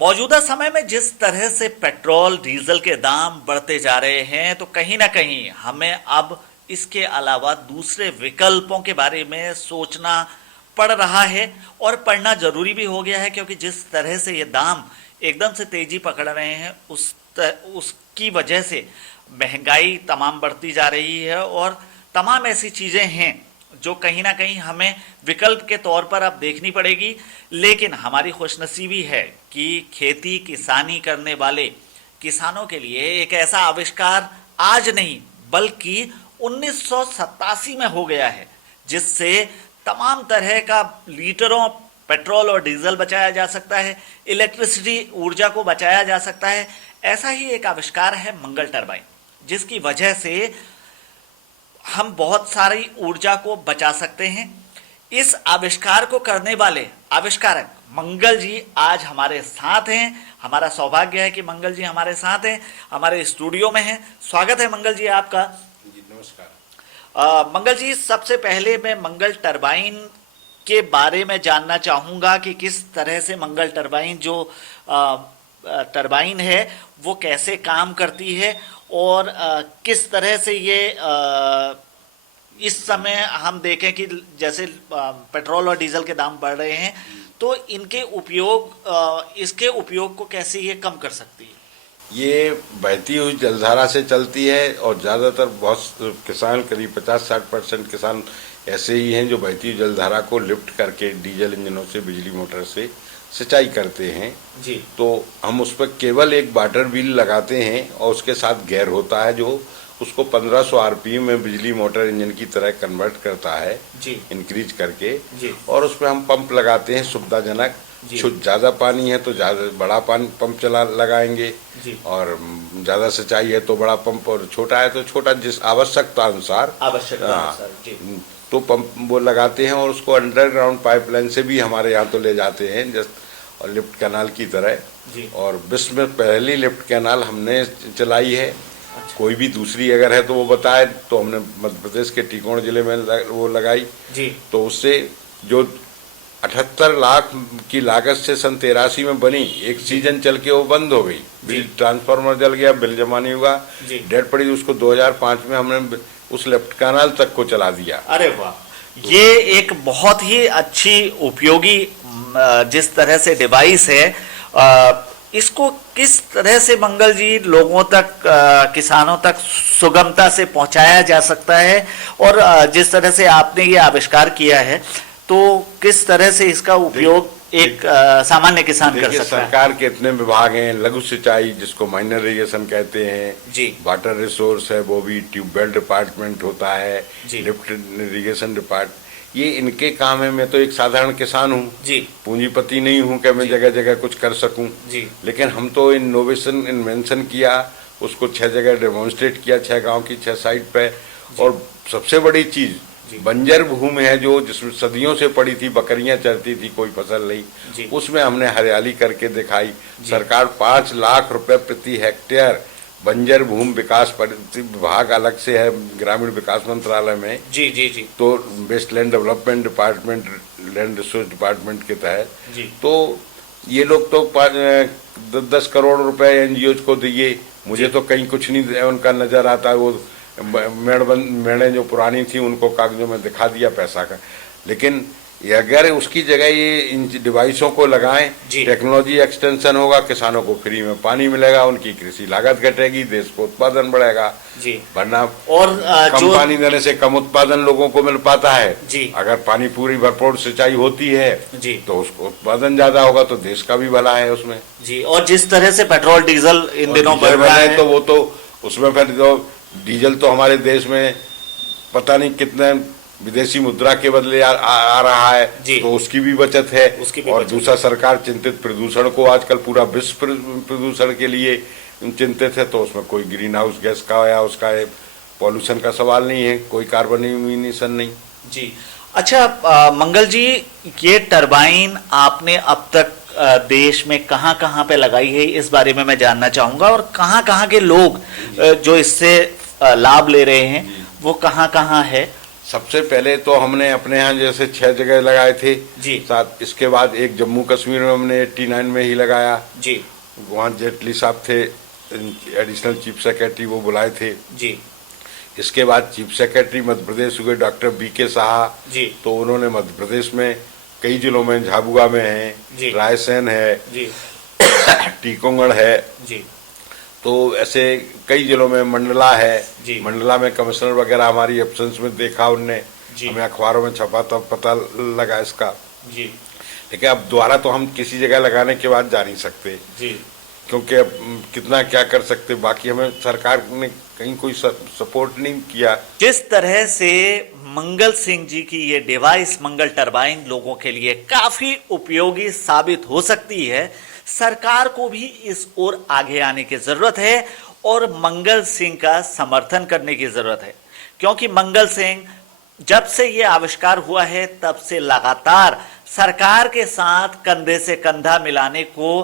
मौजूदा समय में जिस तरह से पेट्रोल डीजल के दाम बढ़ते जा रहे हैं तो कहीं ना कहीं हमें अब इसके अलावा दूसरे विकल्पों के बारे में सोचना पड़ रहा है और पढ़ना जरूरी भी हो गया है, क्योंकि जिस तरह से ये दाम एकदम से तेजी पकड़ रहे हैं उसकी वजह से महंगाई तमाम बढ़ती जा रही है और तमाम ऐसी चीज़ें हैं जो कहीं ना कहीं हमें विकल्प के तौर पर अब देखनी पड़ेगी। लेकिन हमारी खुशनसीबी है कि खेती किसानी करने वाले किसानों के लिए एक ऐसा आविष्कार आज नहीं बल्कि 1987 में हो गया है, जिससे तमाम तरह का लीटरों पेट्रोल और डीजल बचाया जा सकता है, इलेक्ट्रिसिटी ऊर्जा को बचाया जा सकता है। ऐसा ही एक आविष्कार है मंगल टरबाइन, जिसकी वजह से हम बहुत सारी ऊर्जा को बचा सकते हैं। इस आविष्कार को करने वाले आविष्कारक मंगल जी आज हमारे साथ हैं। हमारा सौभाग्य है कि मंगल जी हमारे साथ हैं, हमारे स्टूडियो में हैं। स्वागत है मंगल जी आपका। जी नमस्कार। मंगल जी, सबसे पहले मैं मंगल टरबाइन के बारे में जानना चाहूँगा कि किस तरह से मंगल टरबाइन जो टरबाइन है वो कैसे काम करती है और किस तरह से ये इस समय हम देखें कि जैसे पेट्रोल और डीजल के दाम बढ़ रहे हैं तो इसके उपयोग को कैसे ये कम कर सकती है? ये बहती हुई जलधारा से चलती है और ज़्यादातर बहुत किसान, करीब 50-60% किसान ऐसे ही हैं जो बहती हुई जलधारा को लिफ्ट करके डीजल इंजनों से, बिजली मोटर से सिंचाई करते हैं जी। तो हम उस पर केवल एक वाटर व्हील लगाते हैं और उसके साथ गेयर होता है जो उसको 1500 आरपीएम में बिजली मोटर इंजन की तरह कन्वर्ट करता है जी। इंक्रीज करके जी। और उसमें हम पंप लगाते हैं सुविधाजनक। ज़्यादा पानी है तो ज़्यादा बड़ा पानी पंप लगाएंगे और ज़्यादा सिंचाई है तो बड़ा पंप और छोटा है तो छोटा, जिस आवश्यकता अनुसार तो पंप वो लगाते हैं और उसको अंडरग्राउंड पाइपलाइन से भी हमारे यहाँ तो ले जाते हैं जस्ट और लिफ्ट कैनाल की तरह। और विश्व में पहली लिफ्ट कैनाल हमने चलाई है। अच्छा। कोई भी दूसरी अगर है तो वो बताए, तो हमने मध्य प्रदेश के टीकोण जिले में वो लगाई जी। तो उससे जो 78 लाख की लागत से सन 83 में बनी, एक सीजन चल के वो बंद हो गई, बिल ट्रांसफार्मर जल गया, बिल जमा नहीं हुआ, डेट पड़ी। उसको 2005 में हमने उस लेफ्ट कैनाल तक को चला दिया। अरे वाह, ये एक बहुत ही अच्छी उपयोगी जिस तरह से डिवाइस है, इसको किस तरह से मंगल जी लोगों तक, किसानों तक सुगमता से पहुंचाया जा सकता है और जिस तरह से आपने ये आविष्कार किया है तो किस तरह से इसका उपयोग एक सामान्य किसान कर सकता है? सरकार के इतने विभाग हैं, लघु सिंचाई जिसको माइनर इरिगेशन कहते हैं जी, वाटर रिसोर्स है, वो भी ट्यूबवेल डिपार्टमेंट होता है, लिफ्ट इरिगेशन डिपार्टमेंट, ये इनके काम है। मैं तो एक साधारण किसान हूँ जी, पूंजीपति नहीं हूँ कि मैं जगह जगह कुछ कर सकूँ जी। लेकिन हम तो इन्वेंशन किया, उसको 6 जगह डेमोन्स्ट्रेट किया, 6 गाँव की 6 साइट पे। और सबसे बड़ी चीज बंजर भूमि है जो जिसमें सदियों से पड़ी थी, बकरियां चरती थी, कोई फसल नहीं, उसमें हमने हरियाली करके दिखाई। सरकार 5 लाख रुपए प्रति हेक्टेयर बंजर भूमि विकास विभाग अलग से है ग्रामीण विकास मंत्रालय में जी जी जी, तो waste land development department, land resource department के तहत तो ये लोग तो 10 करोड़ रुपए एनजीओ को दिए। मुझे तो कहीं कुछ नहीं उनका नजर आता। वो मेड़े जो पुरानी थी उनको कागजों में दिखा दिया पैसा का। लेकिन अगर उसकी जगह ये इन डिवाइसों को लगाएं, टेक्नोलॉजी एक्सटेंशन होगा, किसानों को फ्री में पानी मिलेगा, उनकी कृषि लागत घटेगी, देश को उत्पादन बढ़ेगा जी। वरना और कम पानी देने से कम उत्पादन लोगों को मिल पाता है जी। अगर पानी पूरी भरपूर सिंचाई होती है जी तो उसको उत्पादन ज्यादा होगा तो देश का भी भला है उसमें जी। और जिस तरह से पेट्रोल डीजल इन दिनों बढ़ रहा है तो वो तो उसमें फिर तो डीजल तो हमारे देश में पता नहीं कितने विदेशी मुद्रा के बदले आ रहा है तो उसकी भी बचत है। और दूसरा, सरकार चिंतित प्रदूषण को, आजकल पूरा विश्व प्रदूषण के लिए चिंतित है, तो उसमें कोई ग्रीन हाउस गैस का या उसका पॉल्यूशन का सवाल नहीं है, कोई कार्बन इमिशन नहीं जी। अच्छा मंगल जी, ये टरबाइन आपने अब तक देश में कहाँ कहाँ पे लगाई है, इस बारे में मैं जानना चाहूंगा। और कहाँ कहाँ के लोग जो इससे लाभ ले रहे हैं वो कहाँ कहाँ है सबसे पहले तो हमने अपने यहाँ जैसे 6 जगह लगाए थे जी। साथ, इसके बाद एक जम्मू कश्मीर में हमने 89 में ही लगाया जी। वहाँ जेटली साहब थे एडिशनल चीफ सेक्रेटरी, वो बुलाए थे जी। इसके बाद चीफ सेक्रेटरी मध्य प्रदेश हुए डॉक्टर BK साहा जी। तो उन्होंने मध्य प्रदेश में कई जिलों में, झाबुआ में है, रायसेन है जी, टीकमगढ़ है जी, तो ऐसे कई जिलों में, मंडला है जी। मंडला में कमिश्नर वगैरह हमारी एब्सेंस में देखा उनने, हमें अखबारों में छपा तब पता लगा इसका जी। लेकिन अब दोबारा तो हम किसी जगह लगाने के बाद जा नहीं सकते जी। क्योंकि अब कितना क्या कर सकते, बाकी हमें सरकार ने कहीं कोई सपोर्ट नहीं किया। जिस तरह से मंगल सिंह जी की ये डिवाइस मंगल टरबाइन लोगों के लिए काफी उपयोगी साबित हो सकती है, सरकार को भी इस ओर आगे आने की जरूरत है और मंगल सिंह का समर्थन करने की जरूरत है, क्योंकि मंगल सिंह जब से ये आविष्कार हुआ है तब से लगातार सरकार के साथ कंधे से कंधा मिलाने को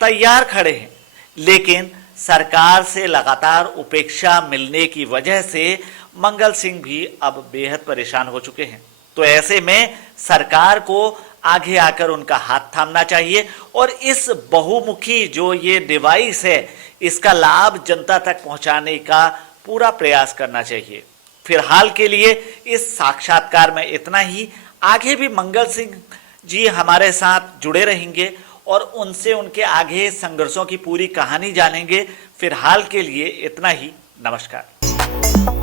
तैयार खड़े हैं, लेकिन सरकार से लगातार उपेक्षा मिलने की वजह से मंगल सिंह भी अब बेहद परेशान हो चुके हैं। तो ऐसे में सरकार को आगे आकर उनका हाथ थामना चाहिए और इस बहुमुखी जो ये डिवाइस है इसका लाभ जनता तक पहुंचाने का पूरा प्रयास करना चाहिए। फिलहाल के लिए इस साक्षात्कार में इतना ही। आगे भी मंगल सिंह जी हमारे साथ जुड़े रहेंगे और उनसे उनके आगे संघर्षों की पूरी कहानी जानेंगे। फिलहाल के लिए इतना ही। नमस्कार।